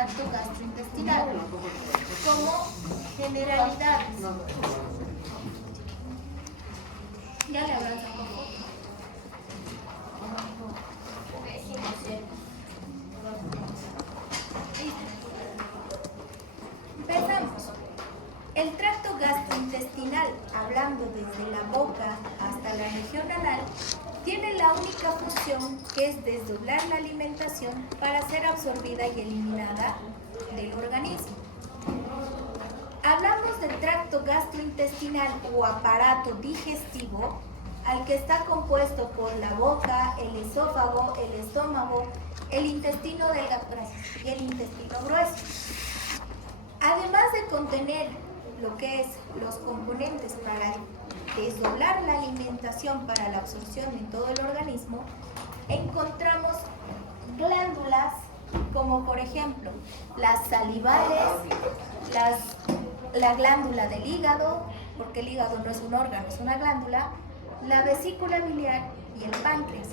tracto gastrointestinal. Como generalidades. Ya le abrazo un poco. Empezamos. El tracto gastrointestinal, hablando desde la boca hasta la región anal, tiene la única función que es desdoblar la alimentación para ser absorbida y eliminada del organismo. Hablamos del tracto gastrointestinal o aparato digestivo, al que está compuesto por la boca, el esófago, el estómago, el intestino delgado y el intestino grueso. Además de contener lo que es los componentes para desdoblar la alimentación para la absorción en todo el organismo, encontramos glándulas como por ejemplo las salivales, la glándula del hígado, porque el hígado no es un órgano, es una glándula, la vesícula biliar y el páncreas.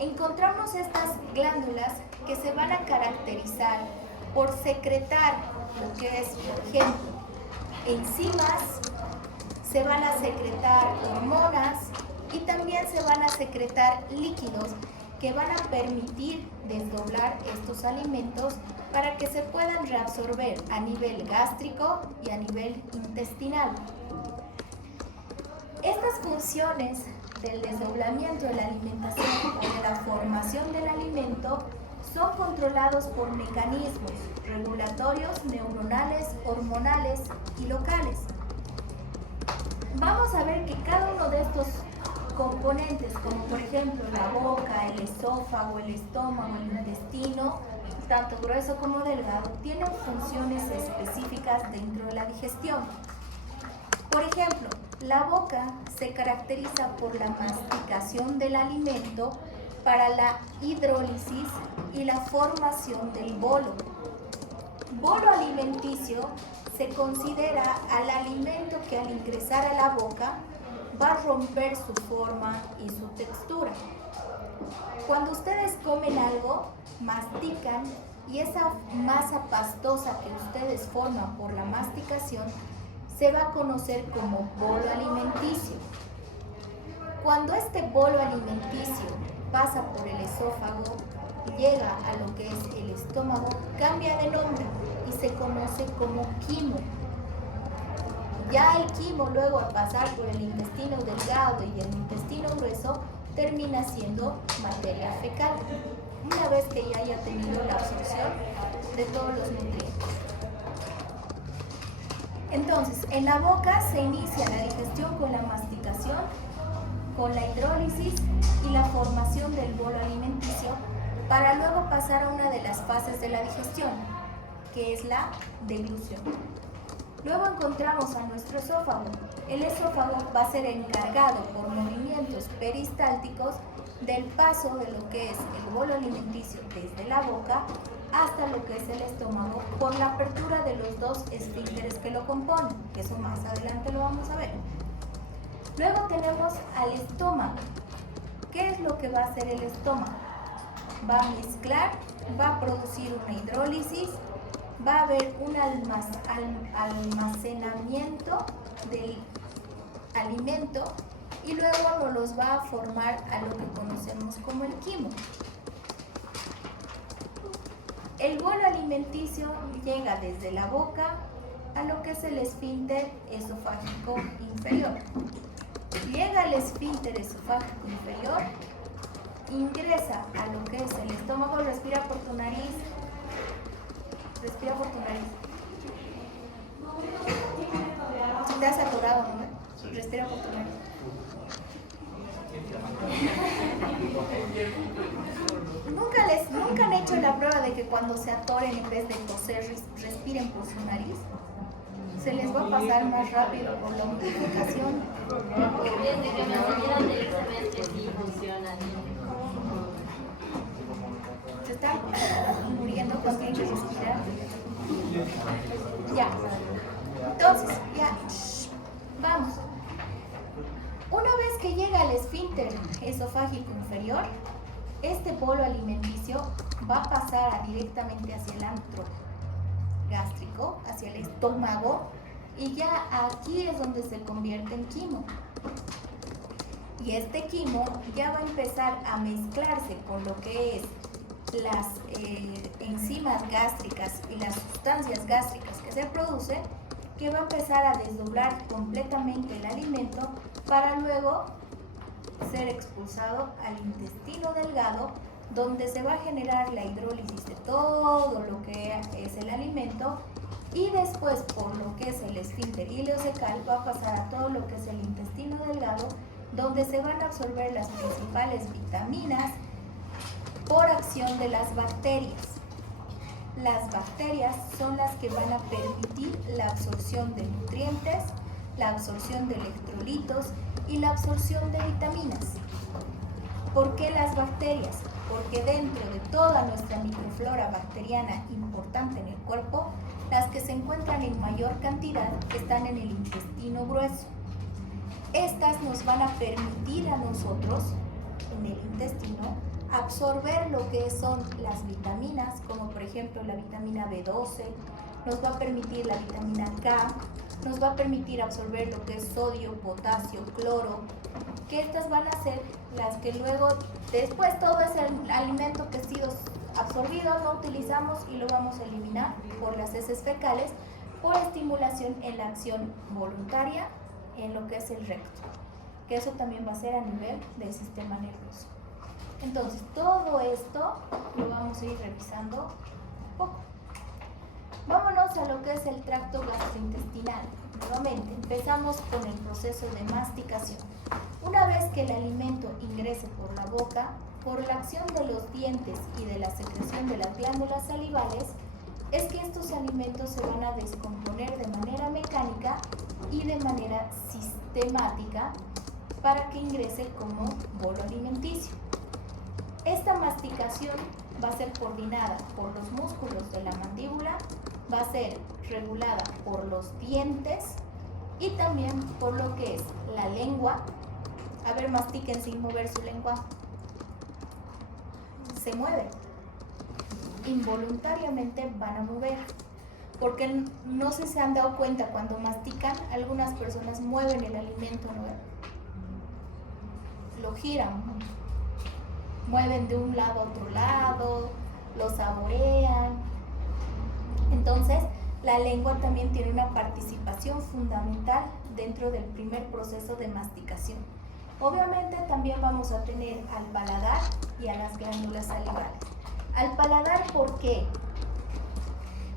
Encontramos estas glándulas que se van a caracterizar por secretar lo que es, por ejemplo, enzimas, se van a secretar hormonas y también se van a secretar líquidos que van a permitir desdoblar estos alimentos para que se puedan reabsorber a nivel gástrico y a nivel intestinal. Estas funciones del desdoblamiento de la alimentación o de la formación del alimento son controlados por mecanismos regulatorios, neuronales, hormonales y locales. Vamos a ver que cada uno de estos componentes, como por ejemplo la boca, el esófago, el estómago, el intestino, tanto grueso como delgado, tienen funciones específicas dentro de la digestión. Por ejemplo, la boca se caracteriza por la masticación del alimento para la hidrólisis y la formación del bolo. Bolo alimenticio se considera al alimento que al ingresar a la boca va a romper su forma y su textura. Cuando ustedes comen algo, mastican y esa masa pastosa que ustedes forman por la masticación se va a conocer como bolo alimenticio. Cuando este bolo alimenticio pasa por el esófago y llega a lo que es el estómago, cambia de nombre y se conoce como quimo. Ya el quimo, luego al pasar por el intestino delgado y el intestino grueso, termina siendo materia fecal, una vez que ya haya tenido la absorción de todos los nutrientes. Entonces, en la boca se inicia la digestión con la masticación, con la hidrólisis y la formación del bolo alimenticio, para luego pasar a una de las fases de la digestión, que es la deglución. Luego encontramos a nuestro esófago. El esófago va a ser encargado por movimientos peristálticos del paso de lo que es el bolo alimenticio desde la boca hasta lo que es el estómago por la apertura de los dos esfínteres que lo componen, que eso más adelante lo vamos a ver. Luego tenemos al estómago. ¿Qué es lo que va a hacer el estómago? Va a mezclar, va a producir una hidrólisis, va a haber un almacenamiento del alimento y luego nos los va a formar a lo que conocemos como el quimo. El bolo alimenticio llega desde la boca a lo que es el esfínter esofágico inferior. Llega al esfínter esofágico inferior, ingresa a lo que es el estómago, respira por tu nariz. Respira por tu nariz. Si te has atorado, ¿no? Respira por tu nariz. ¿Nunca han hecho la prueba de que cuando se atoren en vez de toser respiren por su nariz? Se les va a pasar más rápido por la humidificación. Desde que me subieron del examen que sí funciona. Se están muriendo cuando tienen que respirar. Ya. Entonces, ya. Vamos. Una vez que llega al esfínter esofágico inferior, este bolo alimenticio va a pasar directamente hacia el antro gástrico, hacia el estómago, y ya aquí es donde se convierte en quimo. Y este quimo ya va a empezar a mezclarse con lo que es las enzimas gástricas y las sustancias gástricas que se producen, que va a empezar a desdoblar completamente el alimento para luego ser expulsado al intestino delgado, donde se va a generar la hidrólisis de todo lo que es el alimento, y después por lo que es el esfínter ileocecal va a pasar a todo lo que es el intestino delgado, donde se van a absorber las principales vitaminas por acción de las bacterias. Las bacterias son las que van a permitir la absorción de nutrientes, la absorción de electrolitos y la absorción de vitaminas. ¿Por qué las bacterias? Porque dentro de toda nuestra microflora bacteriana importante en el cuerpo, las que se encuentran en mayor cantidad están en el intestino grueso. Estas nos van a permitir a nosotros, en el intestino, absorber lo que son las vitaminas, como por ejemplo la vitamina B12, nos va a permitir la vitamina K, nos va a permitir absorber lo que es sodio, potasio, cloro, que estas van a ser las que luego, después todo ese alimento que ha sido absorbido, lo utilizamos y lo vamos a eliminar por las heces fecales, por estimulación en la acción voluntaria en lo que es el recto, que eso también va a ser a nivel del sistema nervioso. Entonces, todo esto lo vamos a ir revisando un poco. Vámonos a lo que es el tracto gastrointestinal. Nuevamente, empezamos con el proceso de masticación. Una vez que el alimento ingrese por la boca, por la acción de los dientes y de la secreción de las glándulas salivales, es que estos alimentos se van a descomponer de manera mecánica y de manera sistemática para que ingrese como bolo alimenticio. Esta masticación va a ser coordinada por los músculos de la mandíbula, va a ser regulada por los dientes y también por lo que es la lengua. A ver, mastiquen sin mover su lengua. Se mueve. Involuntariamente van a mover. Porque no sé si se han dado cuenta, cuando mastican, algunas personas mueven el alimento, ¿no? Lo giran, mueven de un lado a otro lado, lo saborean. Entonces, la lengua también tiene una participación fundamental dentro del primer proceso de masticación. Obviamente también vamos a tener al paladar y a las glándulas salivales. Al paladar, ¿por qué?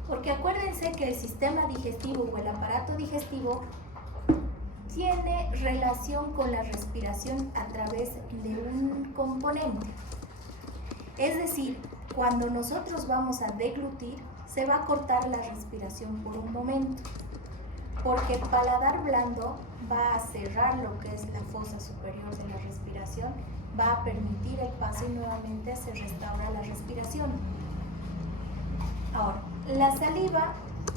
Porque acuérdense que el sistema digestivo o el aparato digestivo tiene relación con la respiración a través de un componente. Es decir, cuando nosotros vamos a deglutir, se va a cortar la respiración por un momento, porque el paladar blando va a cerrar lo que es la fosa superior de la respiración, va a permitir el paso y nuevamente se restaura la respiración. Ahora, la saliva,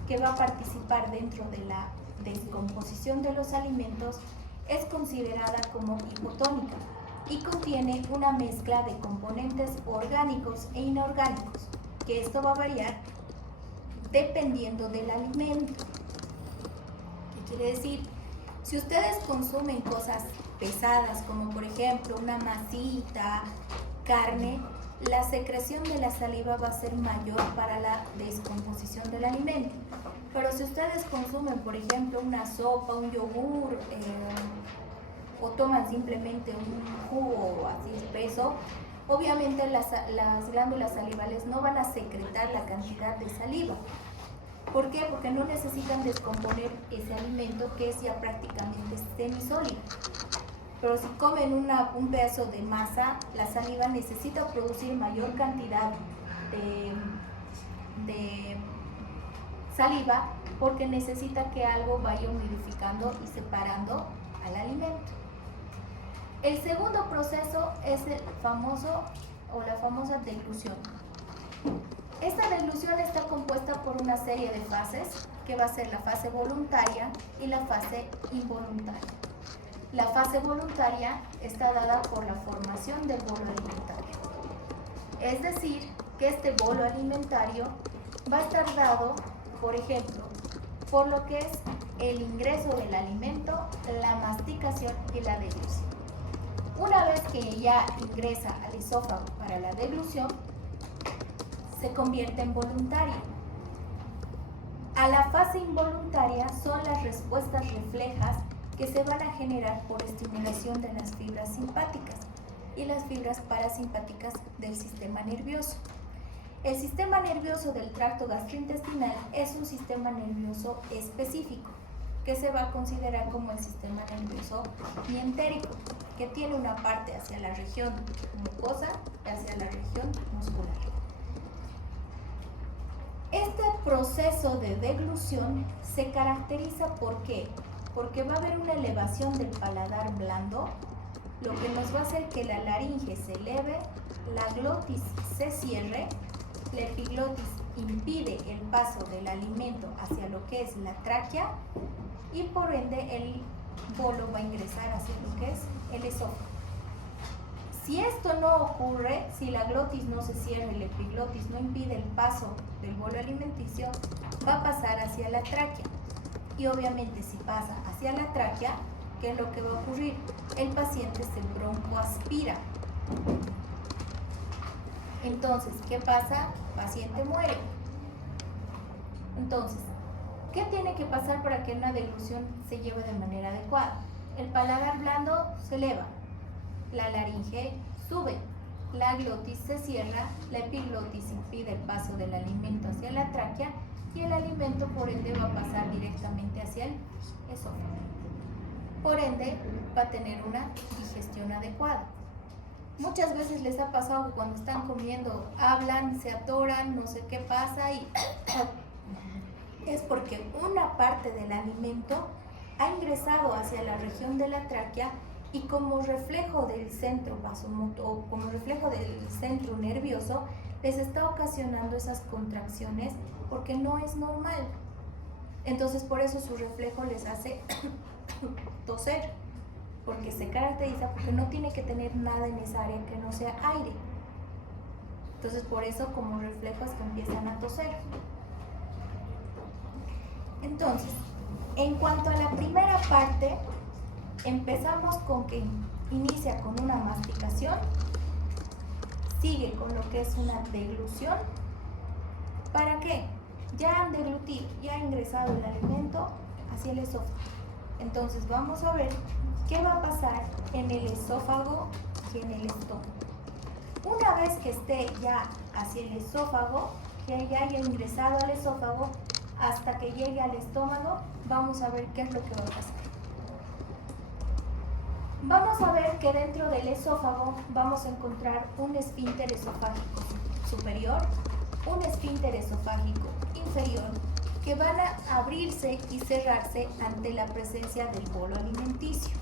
que va a participar dentro de la descomposición de los alimentos, es considerada como hipotónica y contiene una mezcla de componentes orgánicos e inorgánicos, que esto va a variar dependiendo del alimento. ¿Qué quiere decir? Si ustedes consumen cosas pesadas, como por ejemplo una masita, carne, la secreción de la saliva va a ser mayor para la descomposición del alimento. Pero si ustedes consumen, por ejemplo, una sopa, un yogur, o toman simplemente un jugo así espeso, obviamente las glándulas salivales no van a secretar la cantidad de saliva. ¿Por qué? Porque no necesitan descomponer ese alimento, que es ya prácticamente semisólido. Pero si comen un pedazo de masa, la saliva necesita producir mayor cantidad de saliva, porque necesita que algo vaya humidificando y separando al alimento. El segundo proceso es el famoso o la famosa deglución. Esta deglución está compuesta por una serie de fases, que va a ser la fase voluntaria y la fase involuntaria. La fase voluntaria está dada por la formación del bolo alimentario. Es decir, que este bolo alimentario va a estar dado, por ejemplo, por lo que es el ingreso del alimento, la masticación y la deglución. Una vez que ya ingresa al esófago para la deglución, se convierte en voluntario. A la fase involuntaria son las respuestas reflejas que se van a generar por estimulación de las fibras simpáticas y las fibras parasimpáticas del sistema nervioso. El sistema nervioso del tracto gastrointestinal es un sistema nervioso específico que se va a considerar como el sistema nervioso mientérico, que tiene una parte hacia la región mucosa y hacia la región muscular. Este proceso de deglución se caracteriza ¿por qué? Porque va a haber una elevación del paladar blando, lo que nos va a hacer que la laringe se eleve, la glotis se cierre, la epiglotis impide el paso del alimento hacia lo que es la tráquea y por ende el bolo va a ingresar hacia lo que es el esófago. Si esto no ocurre, si la glotis no se cierra y la epiglotis no impide el paso del bolo alimenticio, va a pasar hacia la tráquea. Y obviamente si pasa hacia la tráquea, ¿qué es lo que va a ocurrir? El paciente se broncoaspira. Entonces, ¿qué pasa? El paciente muere. Entonces, ¿qué tiene que pasar para que una deglución se lleve de manera adecuada? El paladar blando se eleva, la laringe sube, la glotis se cierra, la epiglotis impide el paso del alimento hacia la tráquea y el alimento por ende va a pasar directamente hacia el esófago. Por ende va a tener una digestión adecuada. Muchas veces les ha pasado que cuando están comiendo hablan, se atoran, no sé qué pasa y es porque una parte del alimento ha ingresado hacia la región de la tráquea y como reflejo del centro vasomotor o como reflejo del centro nervioso les está ocasionando esas contracciones porque no es normal. Entonces por eso su reflejo les hace toser, porque se caracteriza porque no tiene que tener nada en esa área que no sea aire. Entonces por eso como reflejo es que empiezan a toser. Entonces, en cuanto a la primera parte, empezamos con que inicia con una masticación, sigue con lo que es una deglución. ¿Para qué? Ya han deglutido, ya ha ingresado el alimento hacia el esófago. Entonces vamos a ver qué va a pasar en el esófago y en el estómago. Una vez que esté ya hacia el esófago, que ya haya ingresado al esófago, hasta que llegue al estómago, vamos a ver qué es lo que va a pasar. Vamos a ver que dentro del esófago vamos a encontrar un esfínter esofágico superior, un esfínter esofágico inferior, que van a abrirse y cerrarse ante la presencia del bolo alimenticio.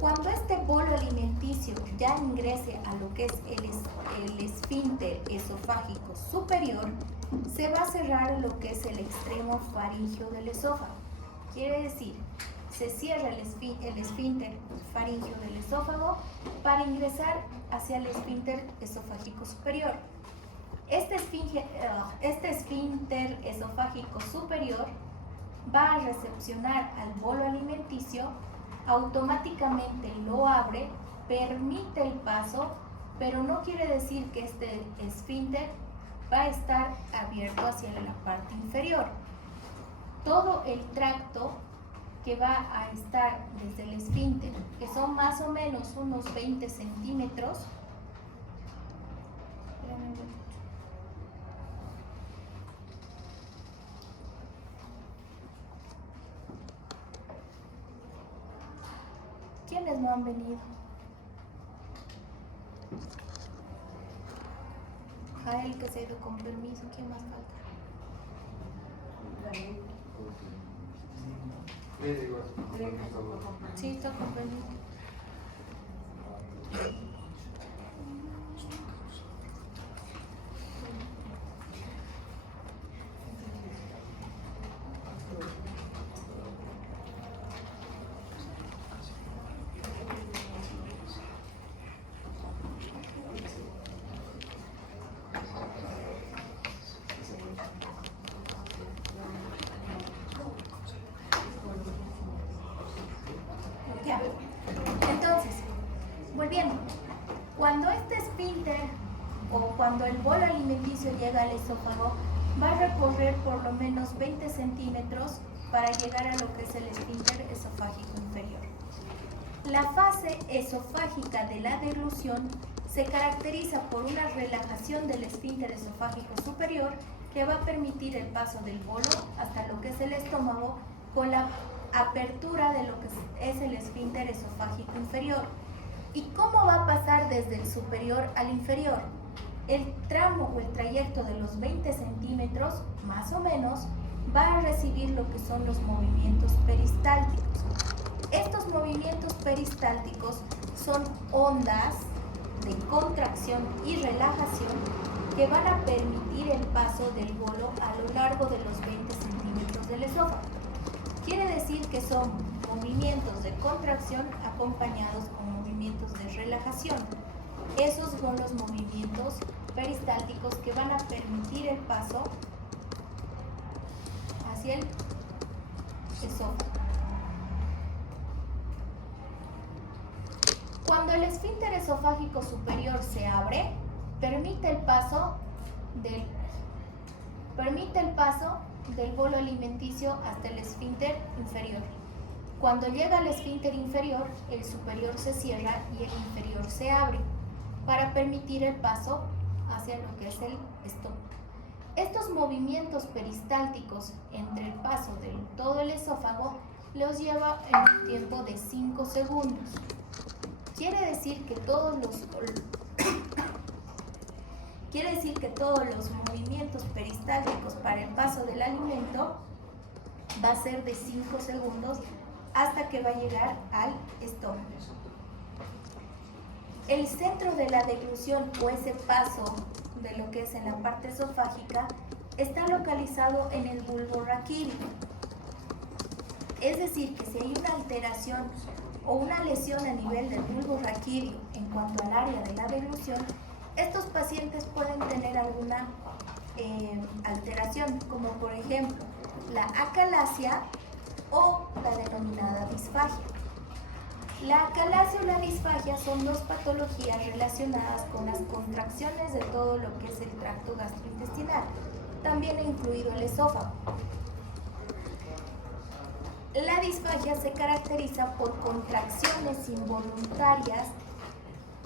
Cuando este bolo alimenticio ya ingrese a lo que es el esfínter esofágico superior, se va a cerrar lo que es el extremo faríngeo del esófago. Quiere decir, se cierra el esfínter faríngeo del esófago para ingresar hacia el esfínter esofágico superior. Este esfínter esofágico superior va a recepcionar al bolo alimenticio, automáticamente lo abre, permite el paso, pero no quiere decir que este esfínter va a estar abierto hacia la parte inferior. Todo el tracto que va a estar desde el esfínter, que son más o menos unos 20 centímetros, ¿quiénes no han venido? Jael, que se ha ido con permiso. ¿Quién más falta? Sí, está con permiso. o cuando el bolo alimenticio llega al esófago, va a recorrer por lo menos 20 centímetros para llegar a lo que es el esfínter esofágico inferior. La fase esofágica de la deglución se caracteriza por una relajación del esfínter esofágico superior que va a permitir el paso del bolo hasta lo que es el estómago con la apertura de lo que es el esfínter esofágico inferior. ¿Y cómo va a pasar desde el superior al inferior? El tramo o el trayecto de los 20 centímetros, más o menos, va a recibir lo que son los movimientos peristálticos. Estos movimientos peristálticos son ondas de contracción y relajación que van a permitir el paso del bolo a lo largo de los 20 centímetros del esófago. Quiere decir que son movimientos de contracción acompañados con movimientos de relajación. Esos son los movimientos peristálticos que van a permitir el paso hacia el esófago. Cuando el esfínter esofágico superior se abre, permite el paso del bolo alimenticio hasta el esfínter inferior. Cuando llega al esfínter inferior, el superior se cierra y el inferior se abre para permitir el paso hacia lo que es el estómago. Estos movimientos peristálticos entre el paso de todo el esófago los lleva en un tiempo de 5 segundos. Quiere decir que todos los movimientos peristálticos para el paso del alimento va a ser de 5 segundos hasta que va a llegar al estómago. El centro de la deglución o ese paso de lo que es en la parte esofágica está localizado en el bulbo raquídeo. Es decir, que si hay una alteración o una lesión a nivel del bulbo raquídeo en cuanto al área de la deglución, estos pacientes pueden tener alguna alteración, como por ejemplo la acalasia o la denominada disfagia. La acalasia o la disfagia son dos patologías relacionadas con las contracciones de todo lo que es el tracto gastrointestinal, también incluido el esófago. La disfagia se caracteriza por contracciones involuntarias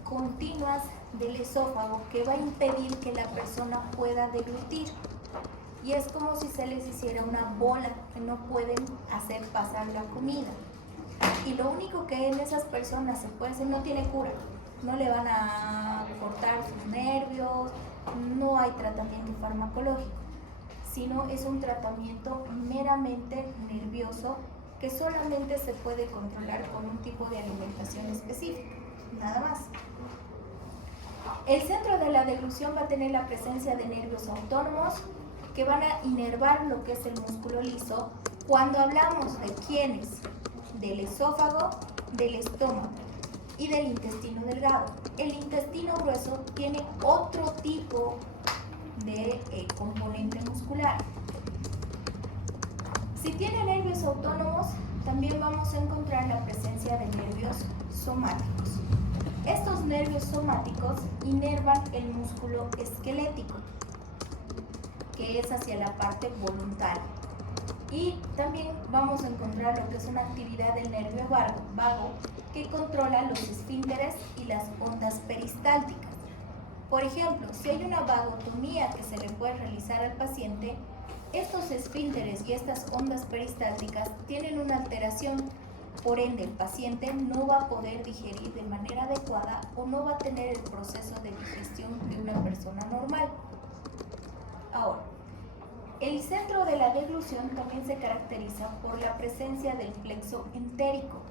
continuas del esófago que va a impedir que la persona pueda deglutir. Y es como si se les hiciera una bola que no pueden hacer pasar la comida. Y lo único que en esas personas se puede hacer, no tiene cura. No le van a cortar sus nervios, no hay tratamiento farmacológico, sino es un tratamiento meramente nervioso que solamente se puede controlar con un tipo de alimentación específica, nada más. El centro de la deglución va a tener la presencia de nervios autónomos que van a inervar lo que es el músculo liso. Cuando hablamos de quiénes, del esófago, del estómago y del intestino delgado. El intestino grueso tiene otro tipo de componente muscular. Si tiene nervios autónomos, también vamos a encontrar la presencia de nervios somáticos. Estos nervios somáticos inervan el músculo esquelético, que es hacia la parte voluntaria. Y también vamos a encontrar lo que es una actividad del nervio vago que controla los esfínteres y las ondas peristálticas. Por ejemplo, si hay una vagotomía que se le puede realizar al paciente, estos esfínteres y estas ondas peristálticas tienen una alteración, por ende el paciente no va a poder digerir de manera adecuada o no va a tener el proceso de digestión de una persona normal. Ahora, el centro de la deglución también se caracteriza por la presencia del plexo entérico,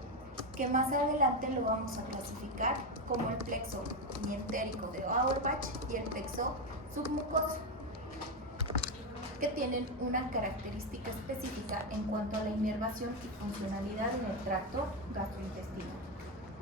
que más adelante lo vamos a clasificar como el plexo mientérico de Auerbach y el plexo submucoso, que tienen una característica específica en cuanto a la inervación y funcionalidad en el tracto gastrointestinal.